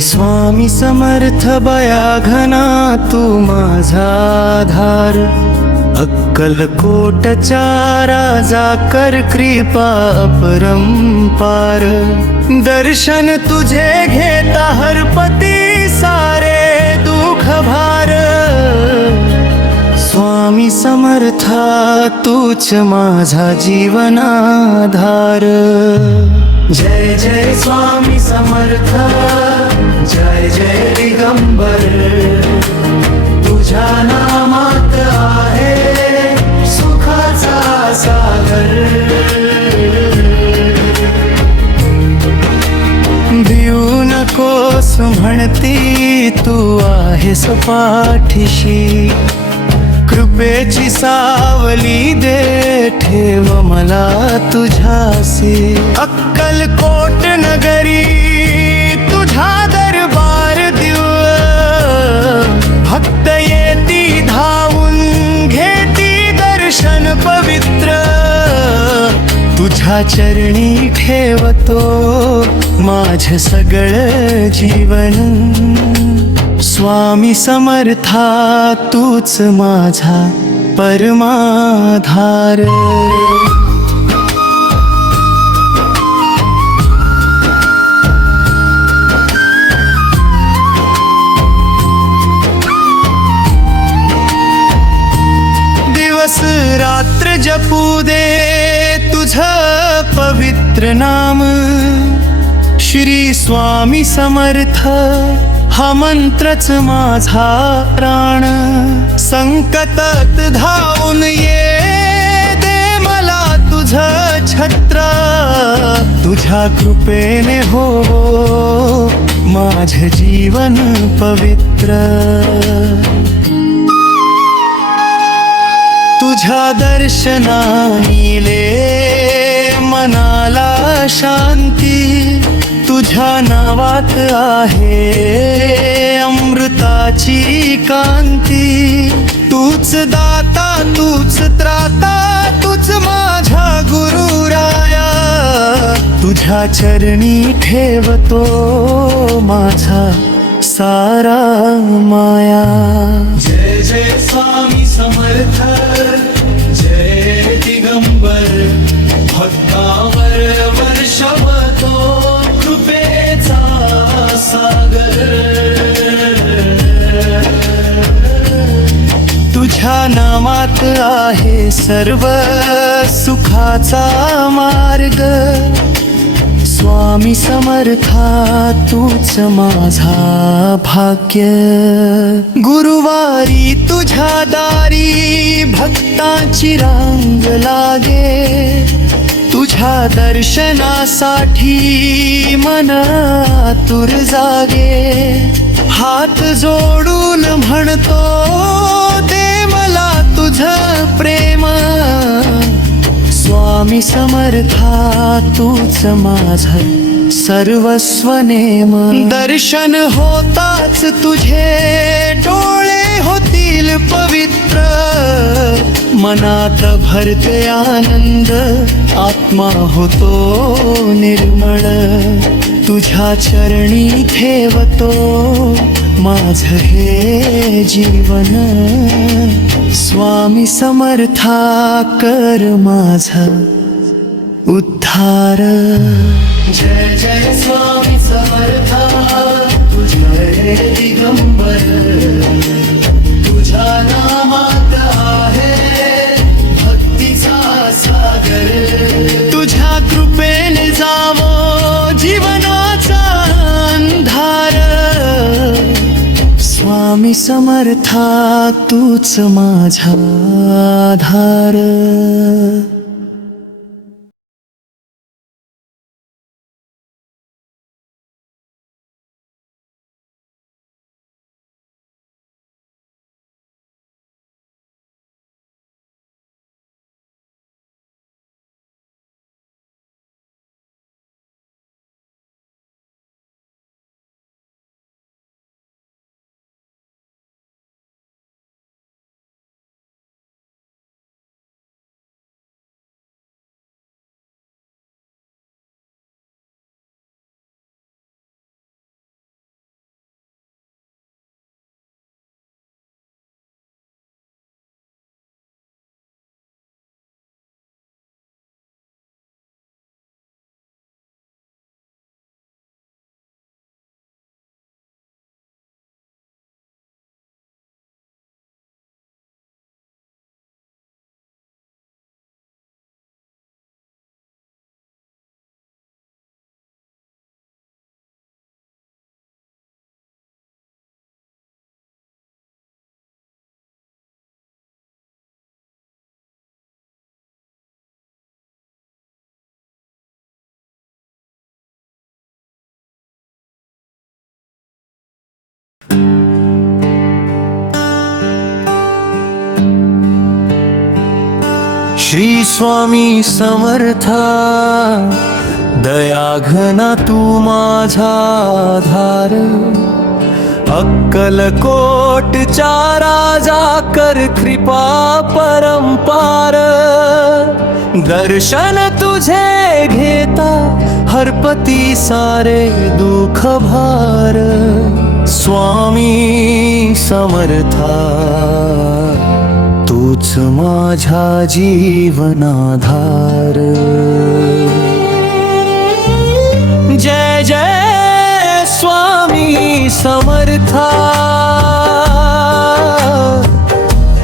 स्वामी समर्थ बयाघना तू माझा आधार, अक्कलकोटच्या राजा कर कृपा अपरंपार। दर्शन तुझे घेता हरपती सारे दुःख भार, स्वामी समर्था तूच माझा जीवनाधार। जय जय स्वामी समर्थ, जय जय दिगंबर, तुझ्या नामात आहे सुखाचा सागर। भिऊ नकोस म्हणती तू आहेस पाठीशी, कृपेची सावली दे ठेव मला तुझ्यासी। अक्कलकोट नगरी तुझा दरबार दिव, भक्त येती धावून घेती दर्शन पवित्र। तुझ्या चरणी ठेवतो माझे सगळं जीवन, स्वामी समर्था तूच माझा परमाधार। दिवस रात्र जपू दे तुझ पवित्र नाम, श्री स्वामी समर्थ हा मंत्रच माझा प्राण। संकटात धावून ये दे मला तुझ छत्र, तुझ्या कृपेने हो माझे जीवन पवित्र। तुझ्या दर्शनाईले मनाला शांती, तुझ्या नावात आहे अमृताची कांती। तूच दाता तूच त्राता तूच माझा गुरु राया, तुझ्या चरणी ठेवतो माझा सारा माया। जय जय स्वामी समर्थ, जय दिगंबर, भक्तावर वर्षवतो कृपेचा सागर। तुझ्या नामात आहे सर्व सुखाचा मार्ग, स्वामी समर्था तूच माझा भाग्य। गुरुवारी तुझ्या दारी भक्तांची रांग लागे, तुझ्या दर्शनासाठी मन आतुर जागे। हात जोडून म्हणतो दे मला तुझ प्रेम, स्वामी समर्था तूच माझा सर्वस्व नेम। दर्शन होताच तुझे डोळे होतील पवित्र, मनात भरते आनंद आत्मा होतो निर्मळ। तुझ्या चरणी ठेवतो माझ हे जीवन, स्वामी समर्था कर माझा उद्धार। जय जय स्वामी समर्था, तुझे दिगंबर, तुझ्या नामात आहे भक्तीचा सागर। तुझ्या कृपेने जावो जीवनाचा अंधार, स्वामी समर्था तूच माझा आधार। श्री स्वामी समर्था, दयाघना तू माझा आधार. अक्कलकोटचा राजा कर कृपा परंपार. दर्शन तुझे घेता हरपती सारे दुःख भार. स्वामी समर्था, तूच माझा जीवनाधार. जय जय स्वामी समर्था,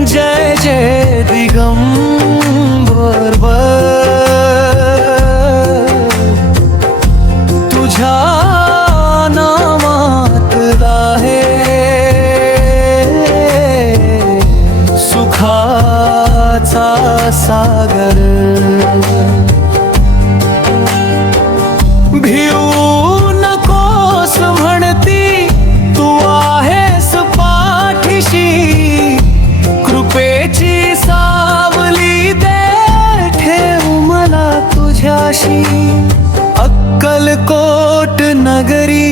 जय जय दिगंबर. तुझ्या नामात आहे सुखाचा सागर. भिऊ नकोस म्हणती तू आहेस पाठीशी. कृपेची सावली दे ठेव मला तुझ्याशी. अक्कलकोट नगरी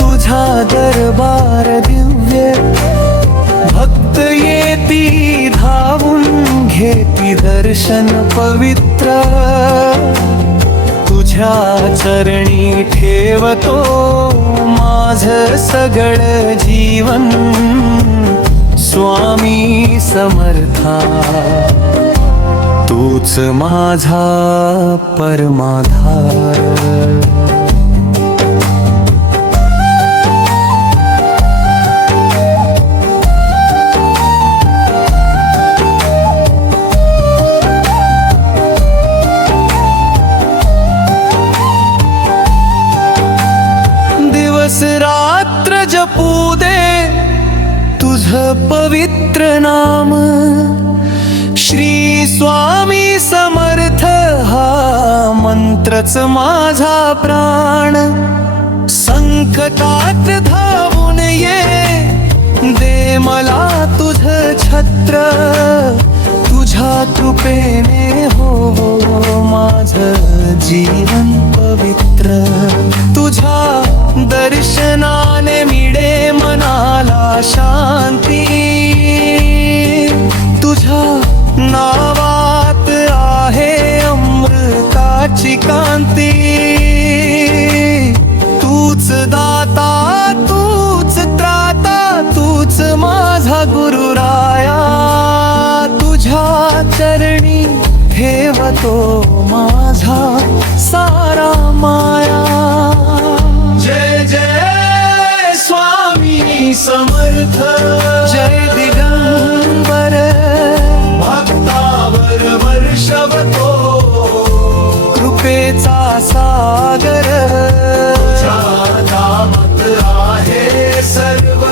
तुझा दरबार दिव्य. भक्त येती धावून घेती दर्शन पवित्र. तुझ्या चरणी ठेवतो माझ सगळं जीवन. स्वामी समर्था, तूच माझा परमाधार. दिवस रात्र जपू दे तुझ पवित्र नाम. श्री स्वामी समर्थ हा मंत्रच माझा प्राण. संकटात धावून ये दे मला तुझ छत्र. तुझ्या कृपेने हो माझ जीवन पवित्र. तुझ्या दर्शनाने मिळे मनाला शांती. तुझ्या नावात आहे अमृताची कांती. तूच दाता, तूच त्राता, तूच माझा गुरुराया. तुझ्या चरणी ठेवतो माझा सारा माया. जय जय स्वामी समर्थ, जय दिगंबर. भक्तावर वर्षवतो कृपेचा सागर. नामात आहे सर्व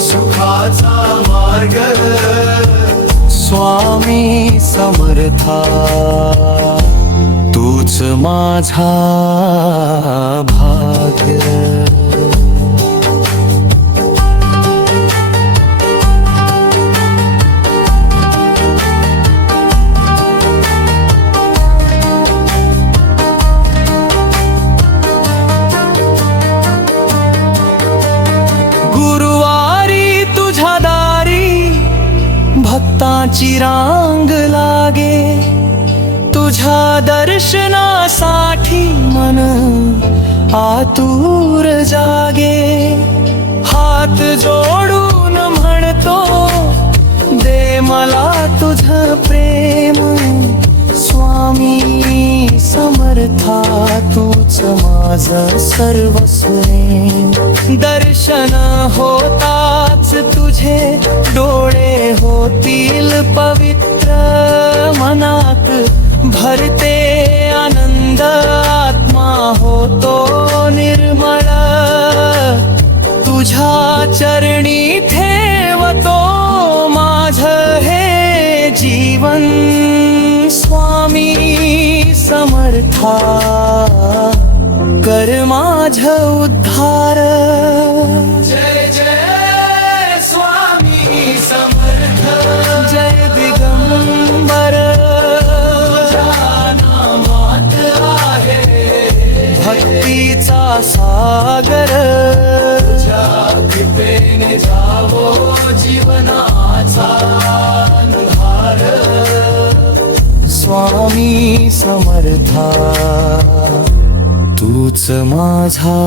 सुखाचा मार्ग. स्वामी समर्था, तूच माझा भाग्य. गुरुवारी तुझ्या दारी भक्ताची रांग लागे. तुझ्या दर्शनासाठी मन आतुर जागे. हात जोडून म्हणतो दे मला तुझं प्रेम. स्वामी समर्था, तूच माझं सर्वस्व. दर्शन होताच तुझे डोळे होतील पवित्र. मनात भरते आनंद, आत्मा होतो निर्मळ. तुझ्या चरणी ठेवतो माझं हे जीवन. स्वामी समर्था, कर माझ उद्धार. जय जय स्वामी समर्थ, जय दिगंबर. सागर तुझ्या कृपेने जावो जीवनाचा अंधार स्वामी समर्था तूच माझा